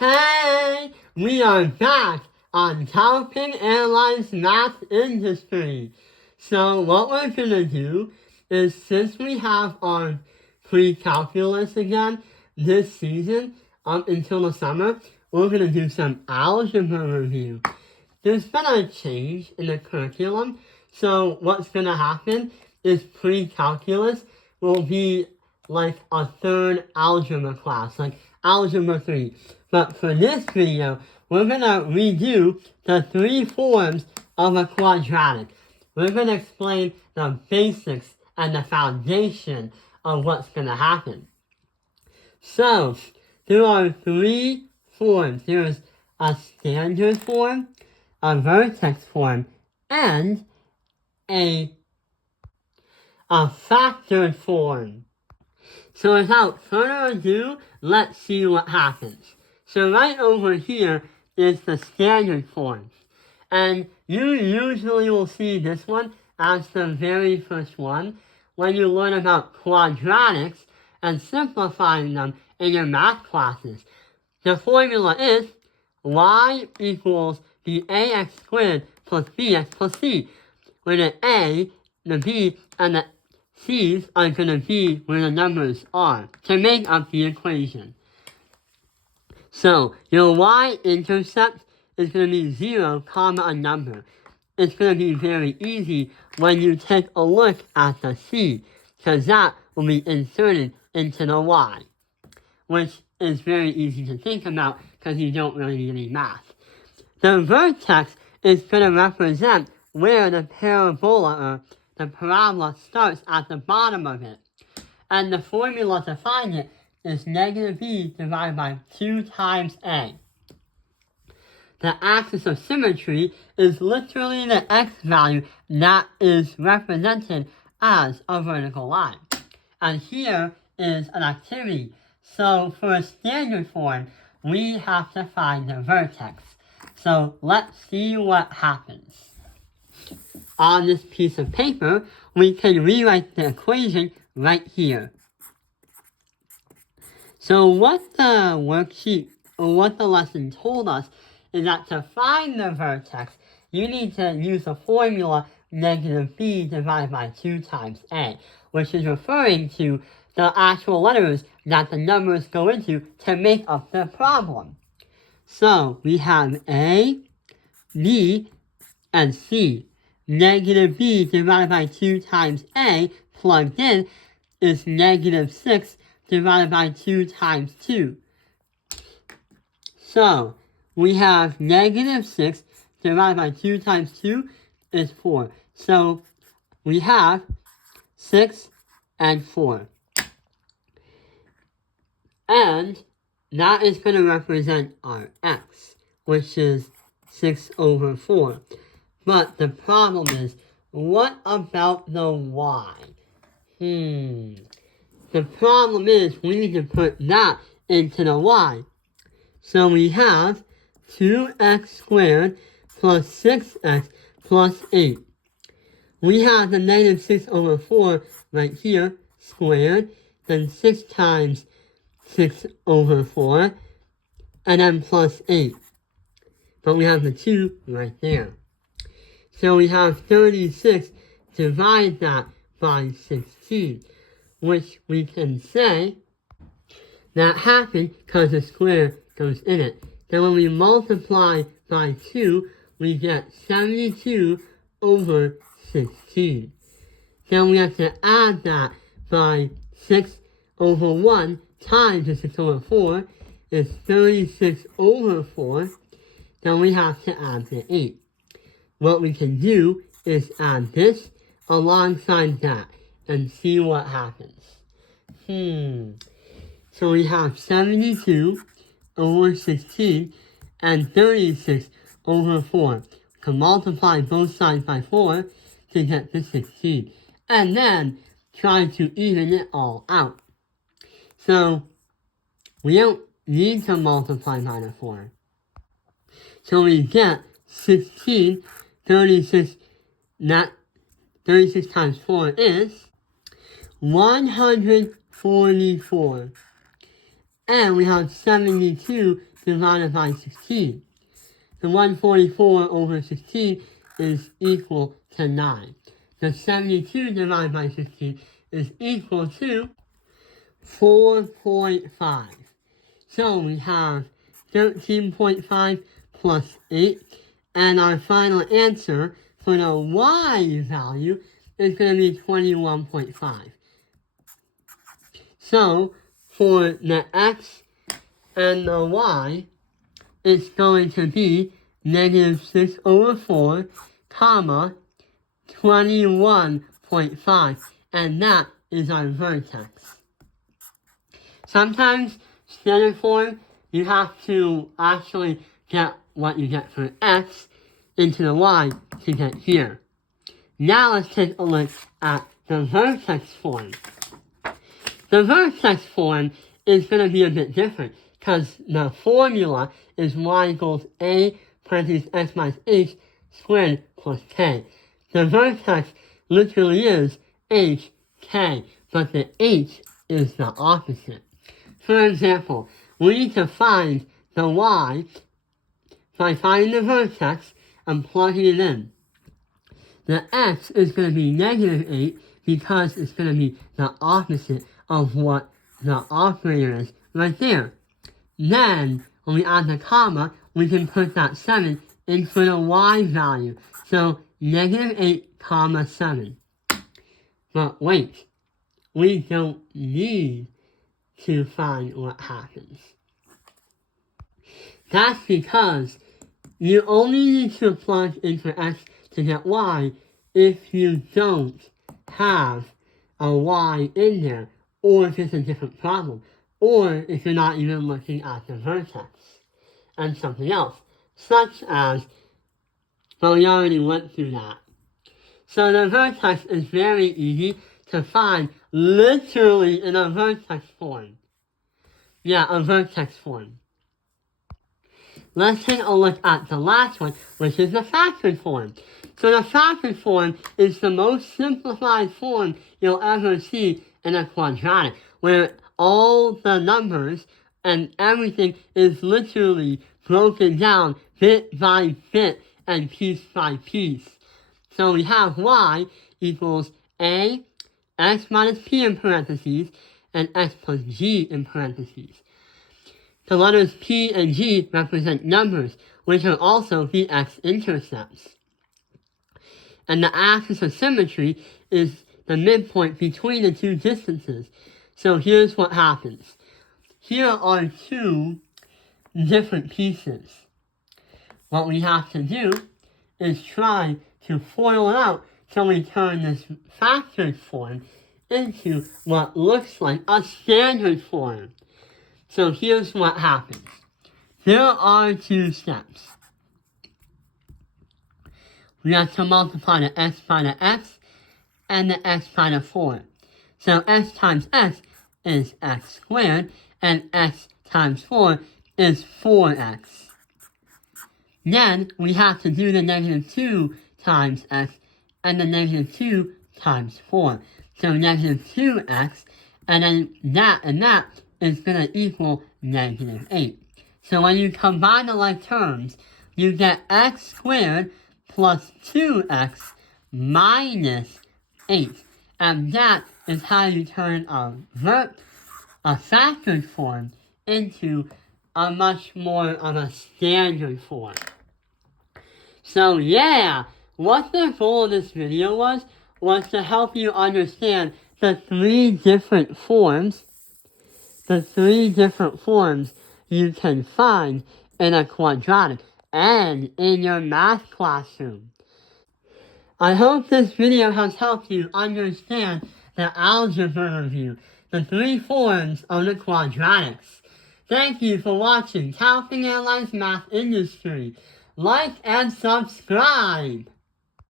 Hey, we are back on Talpin Airlines Math Industry. So what we're going to do is, since we have our pre-calculus again this season up until the summer, we're going to do some algebra review. There's been a change in the curriculum, so what's going to happen is pre-calculus will be like a third algebra class, like algebra 3. But for this video, we're going to redo the 3 forms of a quadratic. We're going to explain the basics and the foundation of what's going to happen. So, there are 3 forms. There's a standard form, a vertex form, and a factored form. So without further ado, let's see what happens. So right over here is the standard form. And you usually will see this one as the very first one when you learn about quadratics and simplifying them in your math classes. The formula is y equals the ax squared plus bx plus c, where the a, the b, and the c's are going to be where the numbers are to make up the equation. So your y-intercept is going to be 0, comma, a number. It's going to be very easy when you take a look at the c, because that will be inserted into the y, which is very easy to think about because you don't really need any math. The vertex is going to represent where the parabola or the parabola starts at the bottom of it. And the formula to find it is negative b divided by 2 times a. The axis of symmetry is literally the x value that is represented as a vertical line. And here is an activity. So for a standard form, we have to find the vertex. So let's see what happens. On this piece of paper, we can rewrite the equation right here. So what the worksheet, or what the lesson told us, is that to find the vertex, you need to use the formula negative b divided by 2 times a, which is referring to the actual letters that the numbers go into to make up the problem. So we have a, b, and c. Negative b divided by 2 times a plugged in is negative 6 divided by 2 times 2. So we have negative 6 divided by 2 times 2 is 4. So we have 6 and 4. And that is going to represent our x, which is 6 over 4. But the problem is, what about the y? The problem is we need to put that into the y. So we have 2x squared plus 6x plus 8. We have the negative 6 over 4 right here, squared, then 6 times 6 over 4, and then plus 8. But we have the 2 right there. So we have 36, divide that by 16, which we can say that happened because the square goes in it. Then when we multiply by 2, we get 72 over 16. Then we have to add that by 6 over 1 times the 6 over 4 is 36 over 4. Then we have to add the 8. What we can do is add this alongside that and see what happens. So we have 72 over 16 and 36 over 4. We can multiply both sides by 4 to get the 16. And then try to even it all out. So we don't need to multiply by the 4. So we get 16, 36, that 36 times 4 is 144. And we have 72 divided by 16. The 144 over 16 is equal to 9. The 72 divided by 16 is equal to 4.5. So we have 13.5 plus 8. And our final answer for the y value is going to be 21.5. So for the x and the y, it's going to be negative 6 over 4, comma, 21.5. And that is our vertex. Sometimes, standard form, you have to actually get what you get for x into the y to get here. Now let's take a look at the vertex form. The vertex form is going to be a bit different because the formula is y equals a parentheses x minus h squared plus k. The vertex literally is h, k, but the h is the opposite. For example, we need to find the y by finding the vertex and plugging it in. The x is going to be negative 8 because it's going to be the opposite of what the operator is right there. Then, when we add the comma, we can put that 7 in for the y value. So, negative 8 comma 7. But wait, we don't need to find what happens. That's because you only need to plug in for x to get y if you don't have a y in there, or if it's a different problem, or if you're not even looking at the vertex and something else, such as, well, we already went through that. So the vertex is very easy to find literally in a vertex form. Yeah, a vertex form. Let's take a look at the last one, which is the factored form. So the factored form is the most simplified form you'll ever see in a quadratic, where all the numbers and everything is literally broken down bit by bit and piece by piece. So we have y equals a, x minus p in parentheses, and x plus g in parentheses. The letters p and g represent numbers, which are also the x-intercepts. And the axis of symmetry is the midpoint between the two distances. So here's what happens. Here are two different pieces. What we have to do is try to FOIL it out so we turn this factored form into what looks like a standard form. So here's what happens. There are two steps. We have to multiply the x by the x and the x by the 4. So x times x is x squared, and x times 4 is 4x. Then we have to do the negative 2 times x and the negative 2 times 4. So negative 2x, and then that and that is going to equal negative 8. So when you combine the like terms, you get x squared plus 2x minus 8. And that is how you turn a factored form into a much more of a standard form. So yeah, what the goal of this video was to help you understand the three different forms you can find in a quadratic and in your math classroom. I hope this video has helped you understand the algebra review, the three forms of the quadratics. Thank you for watching Calvin Airlines Math Industry. Like and subscribe!